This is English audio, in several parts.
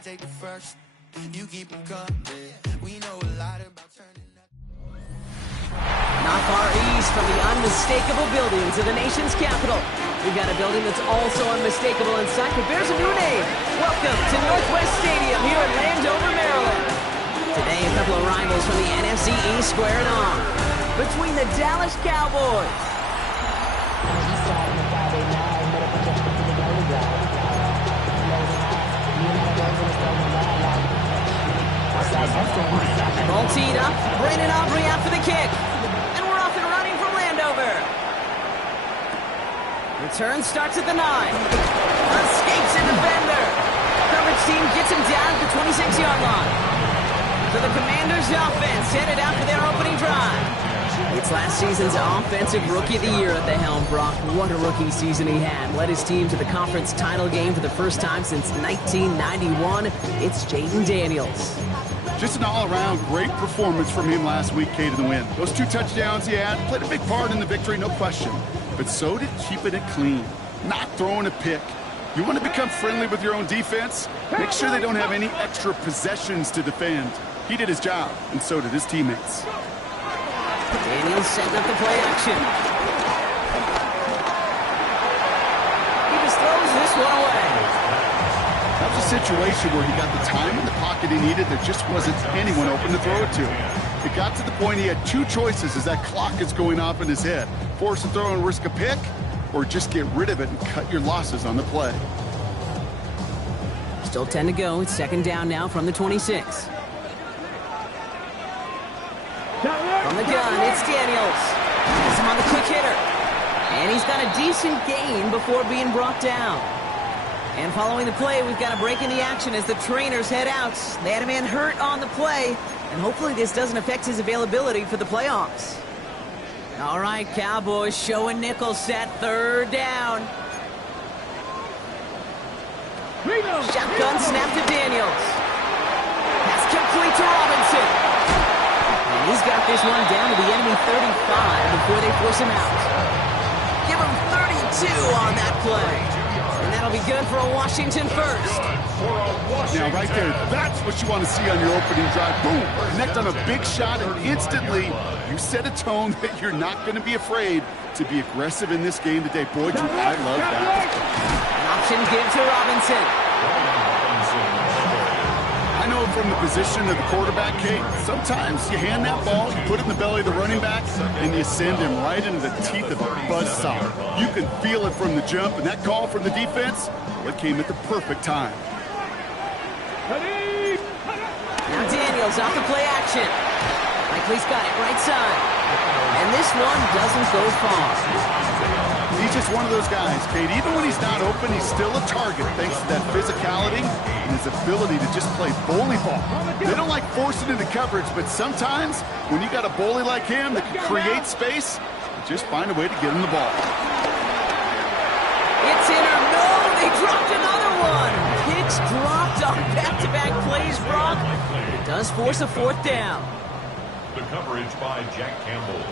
I take the first, you keep them coming. We know a lot about turning up. Not far east from the unmistakable buildings of the nation's capital, we've got a building that's also unmistakable in sight, but bears a new name. Welcome to Northwest Stadium here in Landover, Maryland. Today, a couple of rivals from the NFC East squaring off between the Dallas Cowboys all teed up. Brandon Aubrey out for the kick. And we're off and running from Landover. Return starts at the 9. Escapes a defender. Coverage team gets him down at the 26-yard line. So the Commanders' offense headed out for their opening drive. It's last season's Offensive Rookie of the Year at the helm, Brock. What a rookie season he had. Led his team to the conference title game for the first time since 1991. It's Jaden Daniels. Just an all-around great performance from him last week, Kate, in the win. Those 2 touchdowns he had played a big part in the victory, no question. But so did keeping it clean, not throwing a pick. You want to become friendly with your own defense? Make sure they don't have any extra possessions to defend. He did his job, and so did his teammates. Daniels setting up the play action. He just throws this one away. That was a situation where he got the time in the pocket he needed. There just wasn't anyone open to throw it to. It got to the point he had 2 choices as that clock is going off in his head. Force a throw and risk a pick, or just get rid of it and cut your losses on the play. Still 10 to go. It's second down now from the 26. From the gun, it's Daniels. Has him on the quick hitter. And he's got a decent gain before being brought down. And following the play, we've got a break in the action as the trainers head out. They had a man hurt on the play, and hopefully this doesn't affect his availability for the playoffs. All right, Cowboys showing nickel set, third down. Shotgun snap to Daniels. Pass complete to Robinson. And he's got this one down to the enemy 35 before they force him out. Give him 32 on that play. And that'll be good for a Washington first. Now, right there, that's what you want to see on your opening drive. Boom! Connect on a big shot, and instantly you set a tone that you're not going to be afraid to be aggressive in this game today. Boy, Drew, I love that. An option give to Robinson. I know from the position of the quarterback, Kate, sometimes you hand that ball, you put it in the belly of the running back, and you send him right into the teeth of a buzzsaw. You can feel it from the jump, and that call from the defense, well, it came at the perfect time. Now Daniels off the play action. Likely's got it right side. And this one doesn't go far. He's just one of those guys, Kate. Even when he's not open, he's still a target thanks to that physicality and his ability to just play bully ball. They don't like forcing into coverage, but sometimes when you got a bully like him that can create space, just find a way to get him the ball. It's in or no, they dropped another one. Picks dropped on back-to-back plays, Brock. It does force a fourth down. The coverage by Jack Campbell.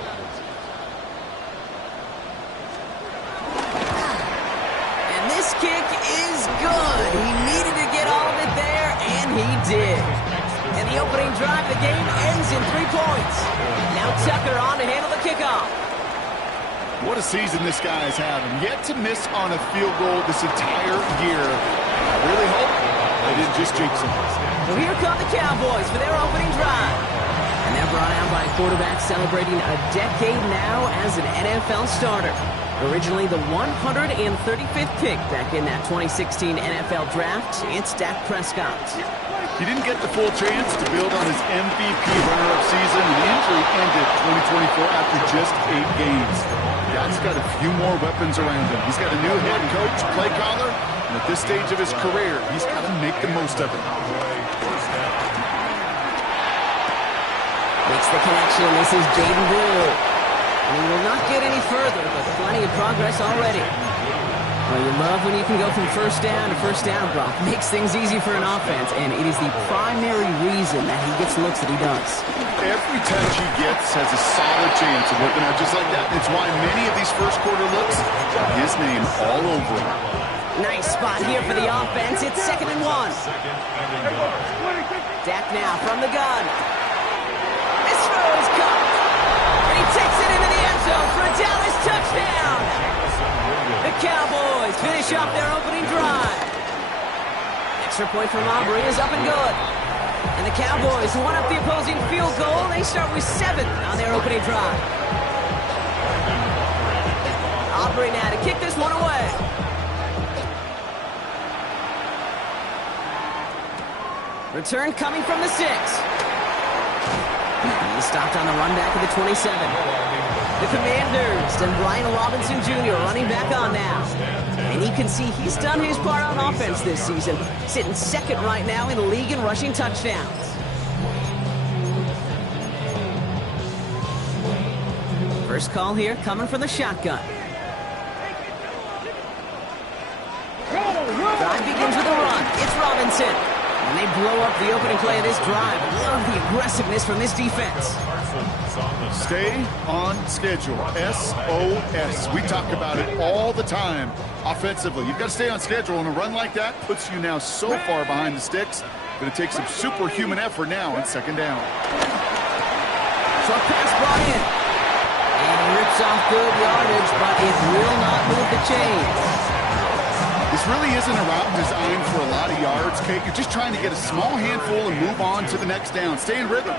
This kick is good. He needed to get all of it there, and he did. And the opening drive of the game ends in 3 points. Now Tucker on to handle the kickoff. What a season this guy is having. Yet to miss on a field goal this entire year. I really hope they didn't just jinx him. So here come the Cowboys for their opening drive. And they're brought out by a quarterback celebrating a decade now as an NFL starter. Originally the 135th pick back in that 2016 NFL Draft, it's Dak Prescott. He didn't get the full chance to build on his MVP runner-up season. The injury ended 2024 after just 8 games. The guy's got a few more weapons around him. He's got a new head coach, play caller, and at this stage of his career, he's got to make the most of it. Makes the connection. This is Jaden Blue. And he will not get any further, but plenty of progress already. Well, you love when you can go from first down to first down, Brock. Makes things easy for an offense, and it is the primary reason that he gets looks that he does. Every touch he gets has a solid chance of working out just like that. It's why many of these first quarter looks have his name all over them. Nice spot here for the offense. It's 2nd and 1. Dak now from the gun. This throw is caught. And he takes it into the end zone for a Dallas touchdown. The Cowboys finish off their opening drive. Extra point from Aubrey is up and good. And the Cowboys, who won up the opposing field goal, they start with 7 on their opening drive. Aubrey now to kick this one away. Return coming from the 6. He's stopped on the run back of the 27. The Commanders and Brian Robinson Jr. running back on now. And you can see he's done his part on offense this season, sitting 2nd right now in the league in rushing touchdowns. First call here coming from the shotgun. Drive begins with a run. It's Robinson. And they blow up the opening play of this drive. Love the aggressiveness from this defense. Stay on schedule. SOS. We talk about it all the time. Offensively, you've got to stay on schedule, and a run like that puts you now so far behind the sticks. Going to take some superhuman effort now on 2nd down. Short pass brought in. And he rips off good yardage, but it will not move the chains. This really isn't a route designed for a lot of yards, Kate. You're just trying to get a small handful and move on to the next down. Stay in rhythm.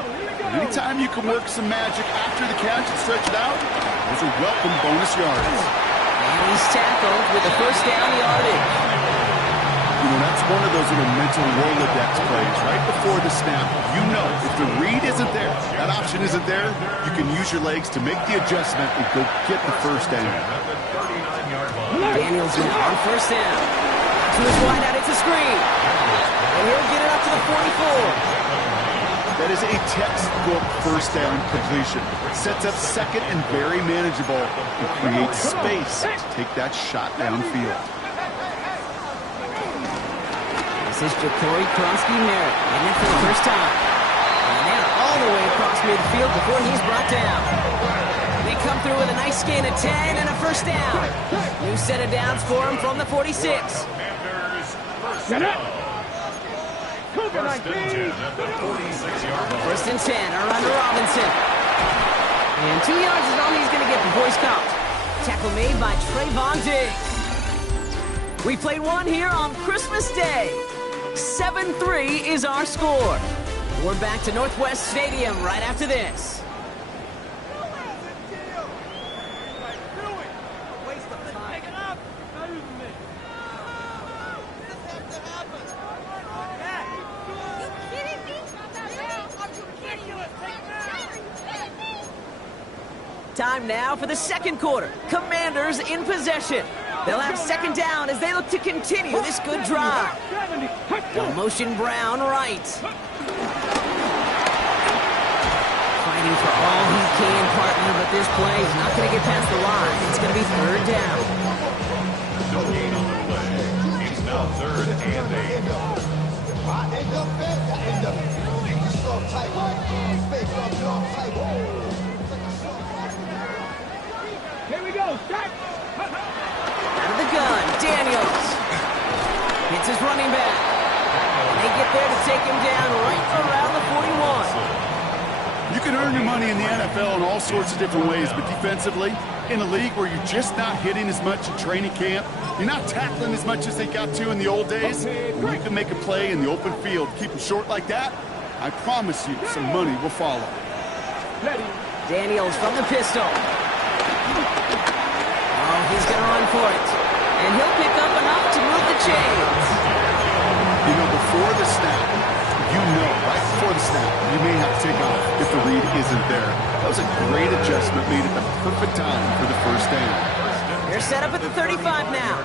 Anytime you can work some magic after the catch and stretch it out, those are welcome bonus yards. And he's tackled with the first down yardage. You know, that's one of those little mental Rolodex plays. Right before the snap, you know if the read isn't there, that option isn't there, you can use your legs to make the adjustment and go get the first down. Daniels now on first down. To his wide out, it's a screen. And he'll get it up to the 44. That is a textbook first down completion. Sets up 2nd and very manageable and creates space to take that shot downfield. This is Ja'Cory Kronsky-Merritt getting it for the first time. And they're all the way across midfield before he's brought down. They come through with a nice gain of 10 and a first down. New set of downs for him from the 46. First and 10 are under Robinson. And 2 yards is all he's going to get before he's caught. Tackle made by Trayvon Diggs. We played one here on Christmas Day. 7-3 is our score. We're back to Northwest Stadium right after this. Time now for the 2nd quarter. Commanders in possession. They'll have 2nd down as they look to continue this good drive. They'll motion Brown right. Fighting for all he can, partner, but this play is not going to get past the line. It's going to be 3rd down. No gain on the play. It's now 3rd and 8. Here we go, start! Out of the gun, Daniels. Hits his running back. They get there to take him down right around the 41. You can earn your money in the NFL in all sorts of different ways, but defensively, in a league where you're just not hitting as much in training camp, you're not tackling as much as they got to in the old days, when you can make a play in the open field, keep them short like that, I promise you some money will follow. Daniels from the pistol. Oh, he's going to run for it. And he'll pick up enough to move the chains. You know, before the snap, you know, right before the snap, you may have to take off if the read isn't there. That was a great adjustment made at the perfect time for the first down. They're set up at the 35 now.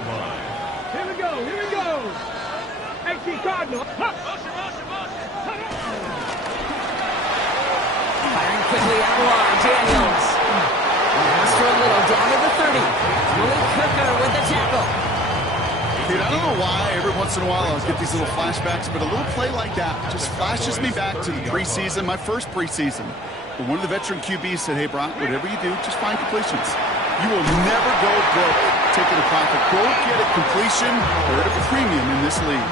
Here we go, here we go. XC Cardinal. Firing quickly out wide, Daniels. For a little, down to the 30. Malik Hooker with the tackle. Dude, I don't know why every once in a while I'll get these little flashbacks, but a little play like that just flashes me back to the preseason, my first preseason. But one of the veteran QBs said, hey, Brock, whatever you do, just find completions. You will never go broke taking a profit. Go get a completion. They're at a premium in this league.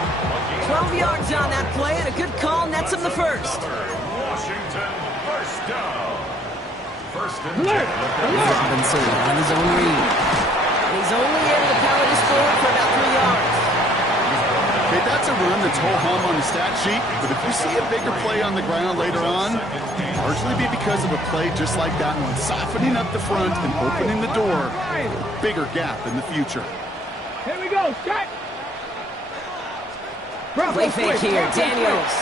12 yards on that play, and a good call nets him the first. Washington, first down. First and Alert! 10. Robinson on his own read. He's only able to power this forward for about 3 yards. Okay, that's a run that's ho-hum on the stat sheet, but if you see a bigger play on the ground later on, largely be because of a play just like that one, softening up the front and opening the door for a bigger gap in the future. Here we go, Scott. Play fake here, Daniels.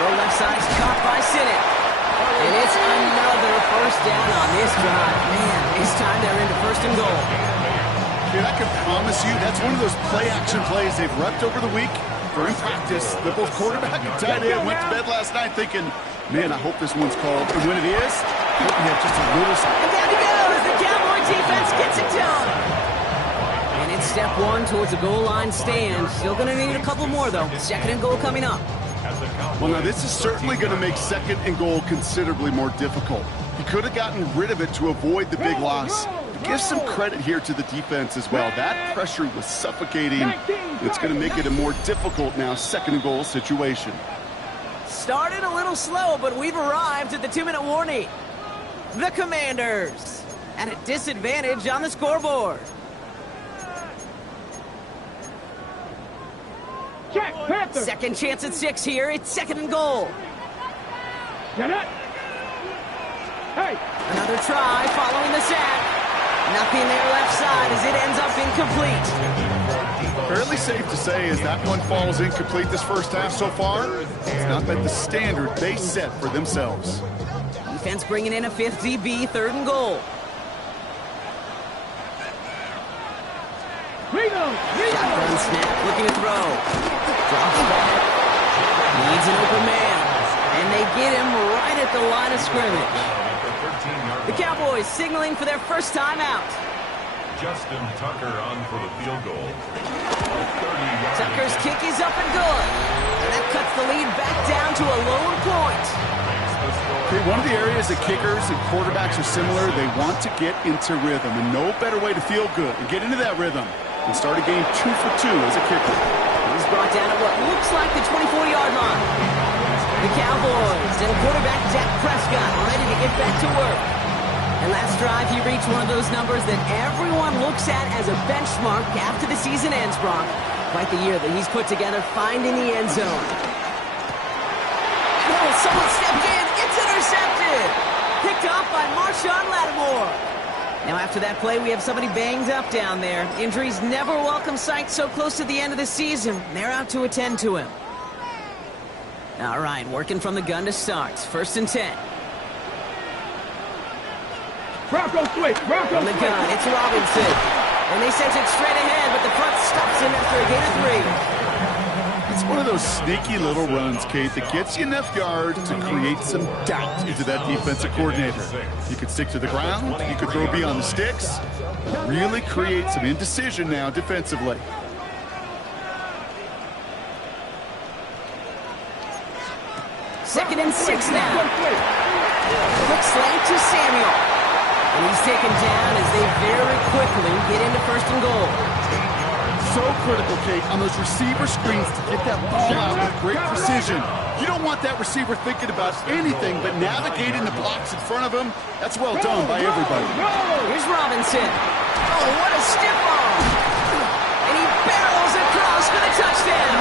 Low left side's caught by Sinnott. And it's another first down on this drive. Man, this time they're into first and goal. Kid, I can promise you that's one of those play-action plays they've repped over the week. For in practice, the both quarterback and tight end went to bed last night thinking, man, I hope this one's called. And when it is, hope we have just a little... And down he goes. The Cowboy defense gets it to him. And it's step one towards a goal line stand. Still going to need a couple more, though. Second and goal coming up. Well, now this is certainly going to make second and goal considerably more difficult. He could have gotten rid of it to avoid the big loss. But give some credit here to the defense as well. That pressure was suffocating. It's going to make it a more difficult now second and goal situation. Started a little slow, but we've arrived at the 2-minute warning. The Commanders at a disadvantage on the scoreboard. Check, Panther. Second chance at 6 here. It's second and goal. Get it. Hey. Another try following the sack. Nothing there left side as it ends up incomplete. Fairly safe to say as that one falls incomplete this first half so far, it's not met the standard they set for themselves. Defense bringing in a 5th DB, third and goal. Shotgun snap, looking to throw. Drops back. Needs an open man. And they get him right at the line of scrimmage. The Cowboys signaling for their first time out. Justin Tucker on for the field goal. Tucker's kick is up and good. And that cuts the lead back down to a lone point. Okay, one of the areas that kickers and quarterbacks are similar, they want to get into rhythm. And no better way to feel good and get into that rhythm and start a game 2 for 2 as a kicker. He's brought down at what looks like the 24-yard line. The Cowboys and quarterback Dak Prescott ready to get back to work. And last drive, he reached one of those numbers that everyone looks at as a benchmark after the season ends, Brock. Quite the year that he's put together finding the end zone. Oh, someone stepped in. It's intercepted. Picked off by Marshawn Lattimore. Now after that play, we have somebody banged up down there. Injuries never a welcome sight so close to the end of the season. They're out to attend to him. All right, working from the gun to start. First and 10. Bronco switch. Bronco From the switch. gun, it's Robinson. And they sent it straight ahead, but the front stops him after a gain of 3. It's one of those sneaky little runs, Kate, that gets you enough yards to create some doubt into that defensive coordinator. You could stick to the ground, you could throw beyond the sticks, really create some indecision now defensively. Second and 6 now. Quick slant to Samuel. And he's taken down as they very quickly get into first and goal. So critical, Kate, on those receiver screens to get that ball out with great precision. You don't want that receiver thinking about anything but navigating the blocks in front of him. That's well done by everybody. Here's Robinson. Oh, what a stiff arm. And he barrels across for the touchdown.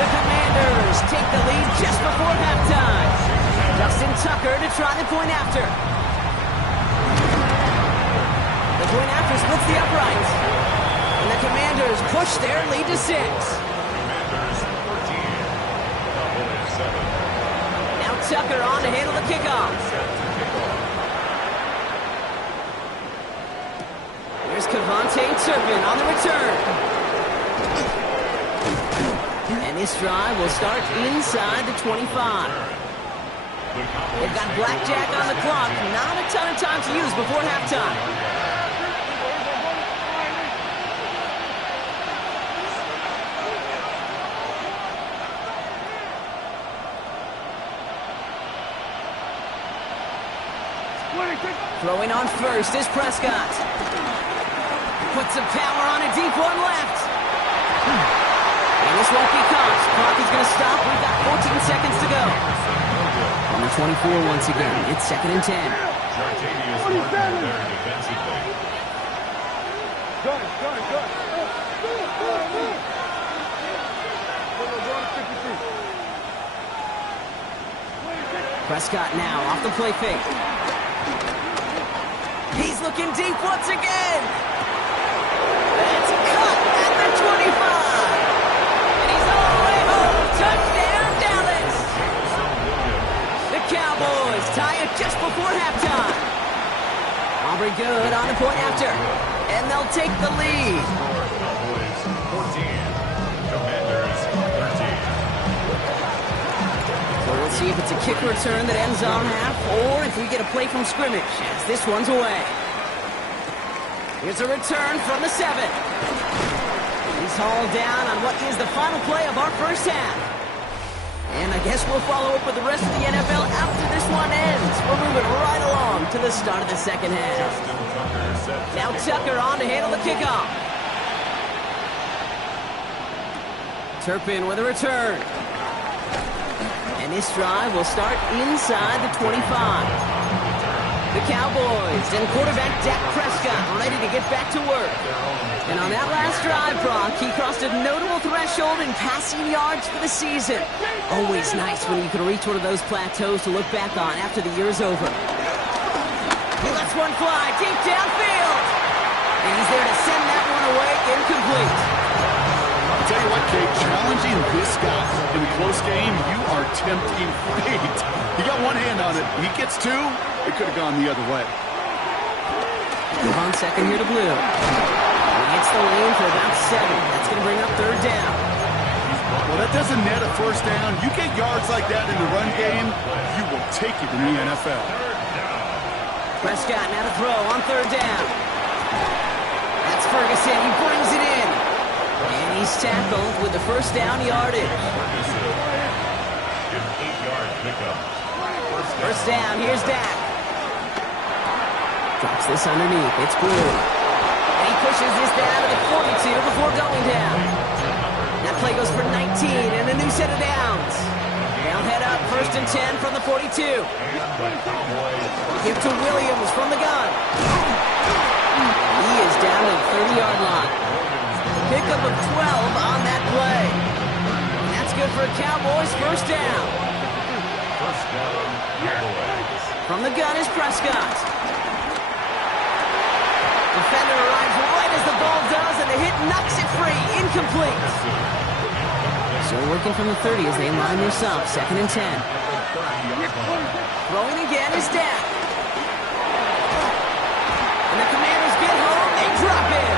The Commanders take the lead just before halftime. Justin Tucker to try the point after. The point after splits the uprights. And the Commanders push their lead to 6. Commanders 14, Cowboys 7. Now Tucker on to handle the kickoff. Here's Kevontae Turpin on the return. And this drive will start inside the 25. They've got blackjack on the clock. Not a ton of time to use before halftime. Throwing on first is Prescott. Put some power on a deep one left. And this won't be caught. Clock is going to stop. We've got 14 seconds to go. On the 24 once again. It's 2nd and 10. Jartavius Martin there defensively. Good. Prescott now off the play fake. He's looking deep once again. It's cut at the 25. And he's all the way home. Touchdown, Dallas. The Cowboys tie it just before halftime. Aubrey good on the point after. And they'll take the lead. Cowboys 14, Commanders 13. So we'll see if it's a kick return that ends on half, or if we get a play from scrimmage, as this one's away. Here's a return from the 7. He's hauled down on what is the final play of our first half. And I guess we'll follow up with the rest of the NFL after this one ends. We're moving right along to the start of the second half. Now Tucker on to handle the kickoff. Turpin with a return. And this drive will start inside the 25. The Cowboys and quarterback Dak Prescott ready to get back to work. And on that last drive, Brock, he crossed a notable threshold in passing yards for the season. Always nice when you can reach one of those plateaus to look back on after the year's over. He lets one fly deep downfield. And he's there to send that one away incomplete. I'll tell you what, Kate, challenging this guy in a close game, you are tempting fate. He got one hand on it. He gets two. It could have gone the other way. Move on second here to Blue. He hits the lane for about 7. That's going to bring up 3rd down. Well, that doesn't net a first down. You get yards like that in the run game, you will take it in the NFL. Prescott now to throw on 3rd down. That's Ferguson. He brings it in. And he's tackled with the first down yardage. Give 8-yard pickup. First down, here's Dak. Drops this underneath. It's Blue. And he pushes this down to the 42 before going down. That play goes for 19 and a new set of downs. They'll head up 1st and 10 from the 42. Give to Williams from the gun. He is down to the 30-yard line. Pickup of 12 on that play. And that's good for a Cowboys first down. First down, Cowboys. From the gun is Prescott. Defender arrives right as the ball does, and the hit knocks it free. Incomplete. So working from the 30 as they line this up. 2nd and 10. Throwing again is Dak. And the Commanders get home. They drop him.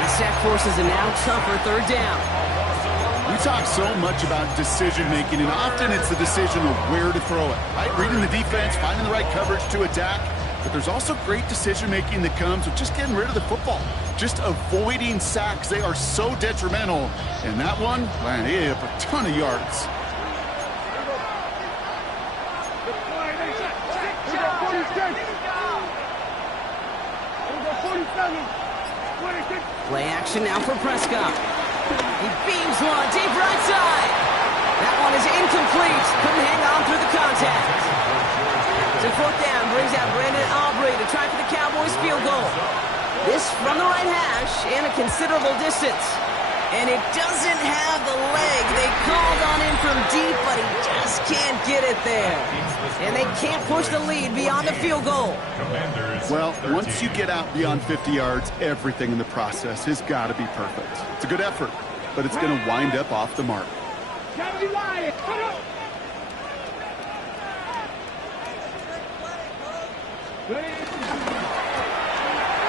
And the sack forces a now tougher 3rd down. We talk so much about decision-making, and often it's the decision of where to throw it. Right? Reading the defense, finding the right coverage to attack. But there's also great decision-making that comes with just getting rid of the football. Just avoiding sacks. They are so detrimental. And that one, man, he hit up a ton of yards. Play action now for Prescott. He beams one deep right side. That one is incomplete. Couldn't hang on through the contact. So 4th down brings out Brandon Aubrey to try for the Cowboys field goal. This from the right hash and a considerable distance. And it doesn't have the leg. They called on him from deep, but he just can't get it there. And they can't push the lead beyond the field goal. Well, once you get out beyond 50 yards, everything in the process has got to be perfect. It's a good effort, but it's going to wind up off the mark.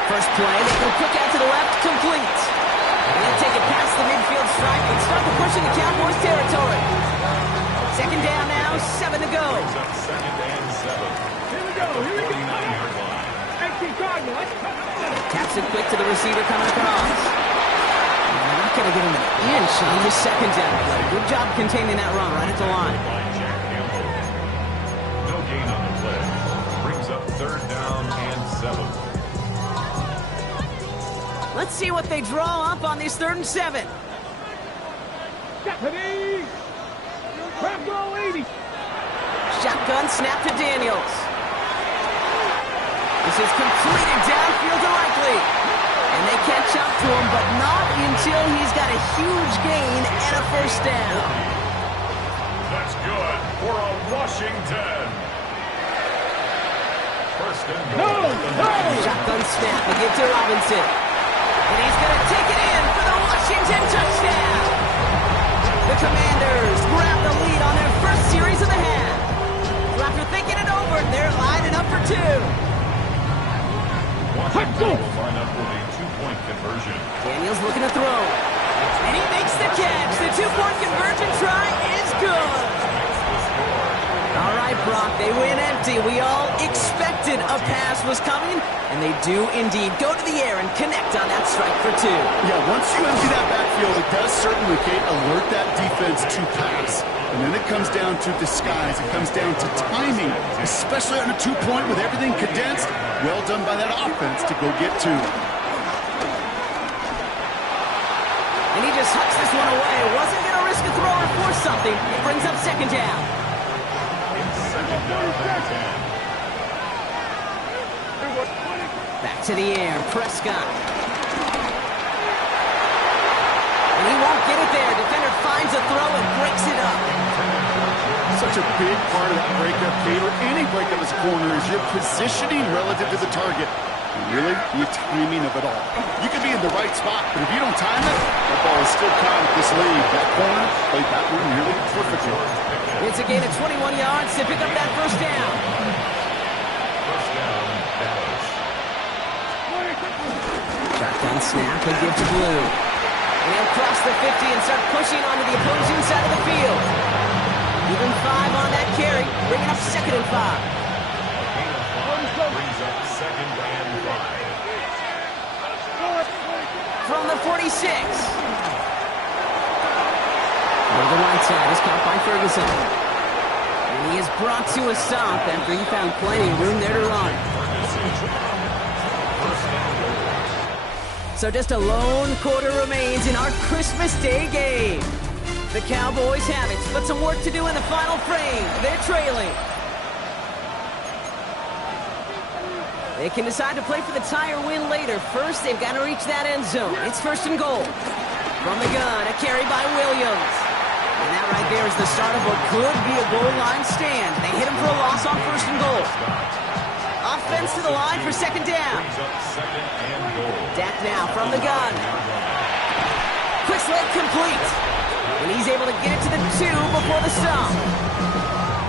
First play, they go quick out to the left, complete. And they'll take it past the midfield stripe and start to push into Cowboys territory. 2nd down now, 7 to go. Second and 7. Here we go. 49-yard line. Taps it quick to the receiver coming across. They're not going to get him an inch on this 2nd down play. Good job containing that run right at the line. By Jack Campbell. No gain on the play. Brings up 3rd down and 7. Let's see what they draw up on this 3rd and 7. Deputy! Crab goal 80! Shotgun snap to Daniels. This is completed downfield to Likely. And they catch up to him, but not until he's got a huge gain and a 1st down. That's good for a Washington. 1st and goal. Shotgun snap, we give to Robinson. And he's going to take it in for the Washington touchdown. The Commanders grab the lead on their 1st series of the half. So after thinking it over, they're lining up for 2. Washington will line up with a 2-point conversion. Daniels looking to throw. And he makes the catch. The 2-point conversion try is good. All right, Brock, they win empty. We all expected a pass was coming, and they do indeed go to the air and connect on that strike for 2. Yeah, once you empty that backfield, it does certainly, Kate, alert that defense to pass. And then it comes down to disguise. It comes down to timing, especially on a 2-point with everything condensed. Well done by that offense to go get 2. And he just hucks this one away. Wasn't going to risk a throw or force something. It brings up 2nd down. Back to the air, Prescott. And he won't get it there. Defender finds a throw and breaks it up. Such a big part of that breakup, Kate, or any breakup as a corner, is your positioning relative to the target. And really, your timing of it all. You can be in the right spot, but if you don't time it, that ball is still caught with this lead. That corner played that one nearly perfectly. It's a gain of 21 yards to pick up that 1st down. Shotgun snap, they give to Blue. And he'll cross the 50 and start pushing onto the opposing side of the field. Even 5 on that carry, bringing up 2nd and 5. Brings up 2nd and 5. From the 46. Over the right side is caught by Ferguson. And he is brought to a stop after he found plenty of room there to run. So just a lone quarter remains in our Christmas Day game. The Cowboys have it, but some work to do in the final frame. They're trailing. They can decide to play for the tie or win later. First, they've got to reach that end zone. It's 1st and goal. From the gun, a carry by Williams. And that right there is the start of what could be a goal line stand. They hit him for a loss on 1st and goal. Offense to the line for 2nd down. Dak now from the gun. Quick sled complete. And he's able to get it to the 2 before the stop.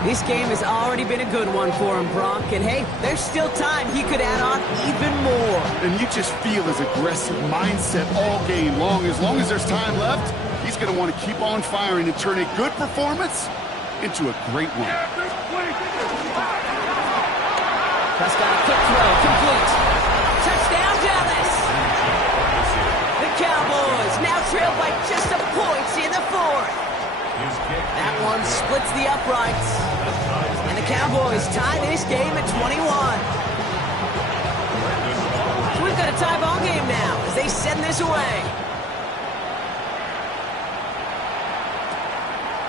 This game has already been a good one for him, Brock. And hey, there's still time. He could add on even more. And you just feel his aggressive mindset all game long. As long as there's time left, he's going to want to keep on firing and turn a good performance into a great one. Prescott, quick throw, complete. Touchdown, Dallas. The Cowboys now trail by just a point in the 4th. That one splits the uprights. And the Cowboys tie this game at 21. So we've got a tie ball game now as they send this away.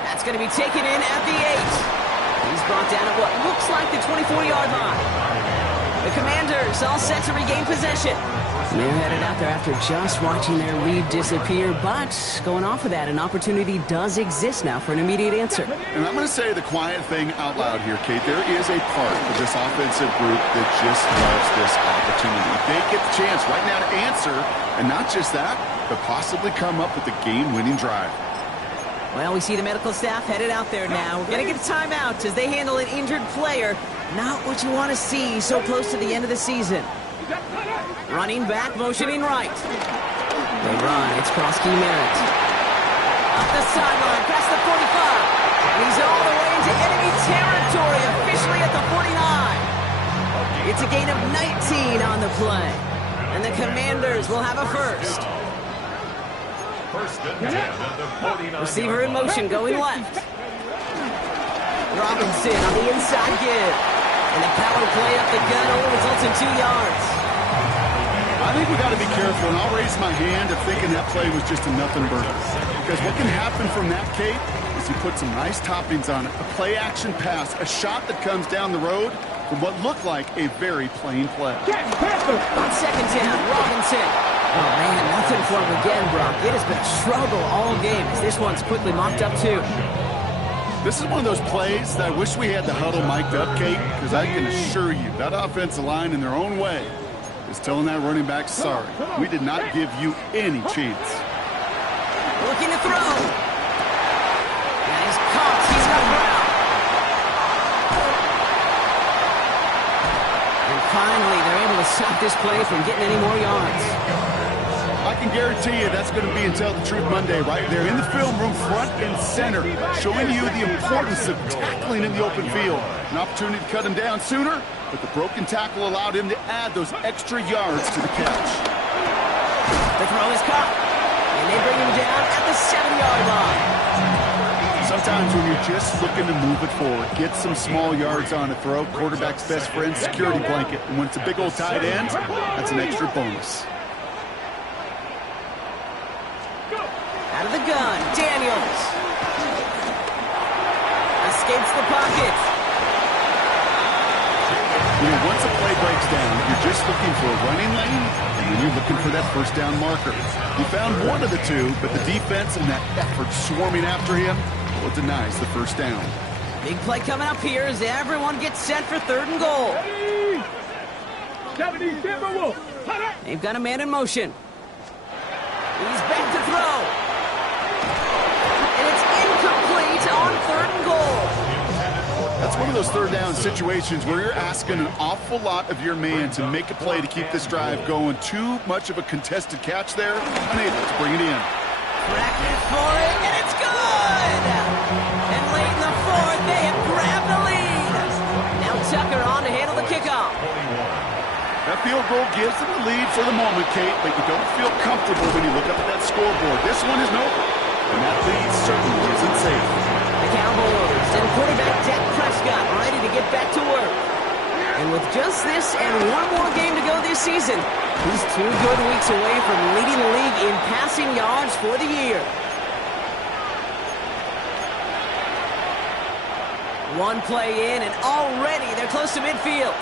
That's going to be taken in at the 8. He's brought down at what looks like the 24-yard line. The Commanders all set to regain possession. They're headed out there after just watching their lead disappear, but going off of that, an opportunity does exist now for an immediate answer. And I'm going to say the quiet thing out loud here, Kate. There is a part of this offensive group that just loves this opportunity. They get the chance right now to answer, and not just that, but possibly come up with the game-winning drive. Well, we see the medical staff headed out there now. We're going to get a timeout as they handle an injured player. Not what you want to see so close to the end of the season. Running back, motioning right. They run. It's Krosky Merritt. Up the sideline, past the 45. And he's all the way into enemy territory, officially at the 49. It's a gain of 19 on the play. And the Commanders will have a first. First and 10 at the 49. Receiver in motion, going left. Robinson on the inside give. And the power play up the gut only results in 2 yards. I think we got to be careful, and I'll raise my hand of thinking that play was just a nothing burger. Because what can happen from that, Kate, is you put some nice toppings on it. A play-action pass, a shot that comes down the road from what looked like a very plain play. On second down, Robinson. Oh, man, nothing for him again, Brock. It has been a struggle all game as this one's quickly mocked up, too. This is one of those plays that I wish we had the huddle mic'd up, Kate, because I can assure you that offensive line in their own way is telling that running back, sorry, we did not give you any chance. Looking to throw. And he's caught. He's got ground. And finally, they're able to stop this play from getting any more yards. I can guarantee you that's going to be until the Truth Monday right there in the film room, front and center, showing you the importance of tackling in the open field. An opportunity to cut him down sooner, but the broken tackle allowed him to add those extra yards to the catch. The throw is caught, and they bring him down at the 7-yard line. Sometimes when you're just looking to move it forward, get some small yards on a throw, quarterback's best friend, security blanket. And when it's a big old tight end, that's an extra bonus. Out of the gun, Daniels. Escapes the pocket. You know, once a play breaks down, you're just looking for a running lane, and then you're looking for that first down marker. He found one of the two, but the defense and that effort swarming after him, well, denies the first down. Big play coming up here as everyone gets set for 3rd and goal. They've got a man in motion. He's back to throw. And it's incomplete on 3rd and goal. That's one of those third down situations where you're asking an awful lot of your man to make a play to keep this drive going. Too much of a contested catch there, unable to bring it in. Cracking for it, and it's good! And late in the 4th, they have grabbed the lead. Now Tucker on to handle the kickoff. That field goal gives them the lead for the moment, Kate, but you don't feel comfortable when you look up at that scoreboard. This one isn't over, and that lead certainly isn't safe. The Cowboys and quarterback Dak Prescott ready to get back to work. And with just this and one more game to go this season, he's 2 good weeks away from leading the league in passing yards for the year. One play in, and already they're close to midfield.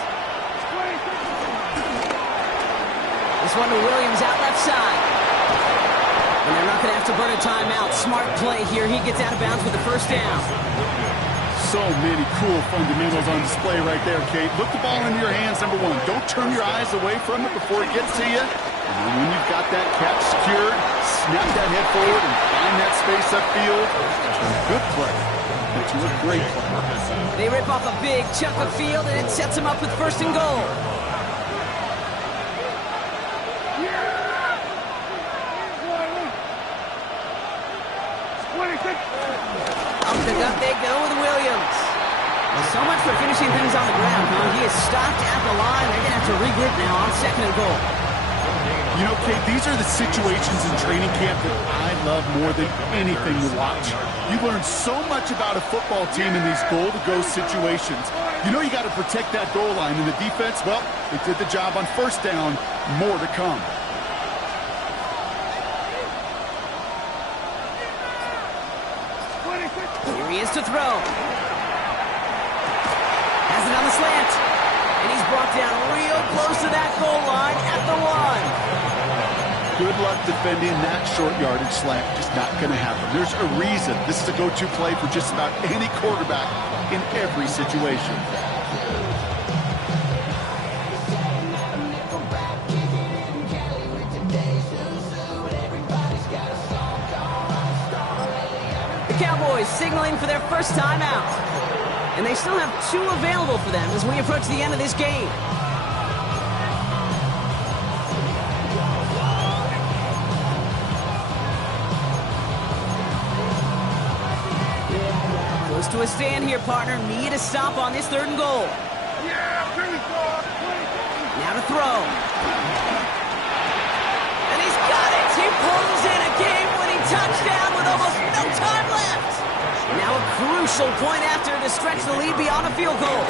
This one to Williams out left side. And they're not going to have to burn a timeout. Smart play here. He gets out of bounds with the first down. So many cool fundamentals on display right there, Kate. Look the ball into your hands, number one. Don't turn your eyes away from it before it gets to you. And then when you've got that catch secured, snap that head forward and find that space upfield. Good play. Into a great play. They rip off a big chunk of field, and it sets them up with 1st and goal. Up the gut they go with Williams. Well, so much for finishing things on the ground, huh? He is stopped at the line. They're going to have to regroup now on 2nd and goal. You know, Kate, these are the situations in training camp that I love more than anything to watch. You learn so much about a football team in these goal-to-go situations. You know you got to protect that goal line, and the defense, well, they did the job on 1st down. More to come. Here he is to throw. Has it on the slant. And he's brought down real close to that goal line at the 1. Good luck defending that short yardage slant. Just not going to happen. There's a reason this is a go-to play for just about any quarterback in every situation. Cowboys signaling for their first time out. And they still have 2 available for them as we approach the end of this game. Close to a stand here, partner. Need a stop on this 3rd and goal. Now to throw. And he's got it. He pulls in a game-winning touchdown with almost no time left. Now a crucial point after to stretch the lead beyond a field goal.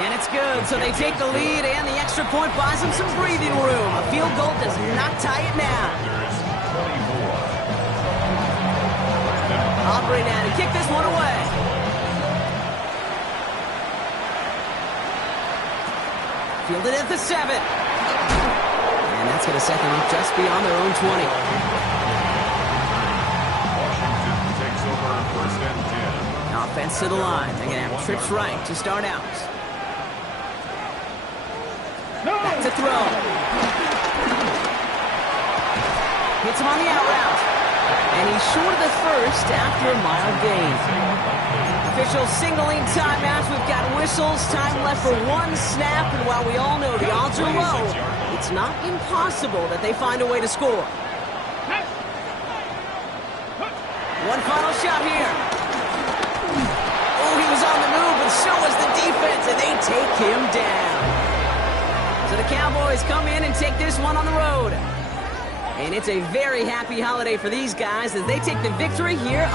And it's good, so they take the lead, and the extra point buys them some breathing room. A field goal does not tie it now. Aubrey now to kick this one away. Fielded at the 7. And that's going to set them up just beyond their own 20. Washington takes over first and 10. Offense to the line. They're going to have trips right to start out. Back to throw. Hits him on the out route. And he's short of the first after a mild gain. Officials signaling timeouts. We've got whistles. Time left for one snap. And while we all know the odds are low, it's not impossible that they find a way to score. One final shot here. Oh, he was on the move, but so was the defense, and they take him down. So the Cowboys come in and take this one on the road. And it's a very happy holiday for these guys as they take the victory here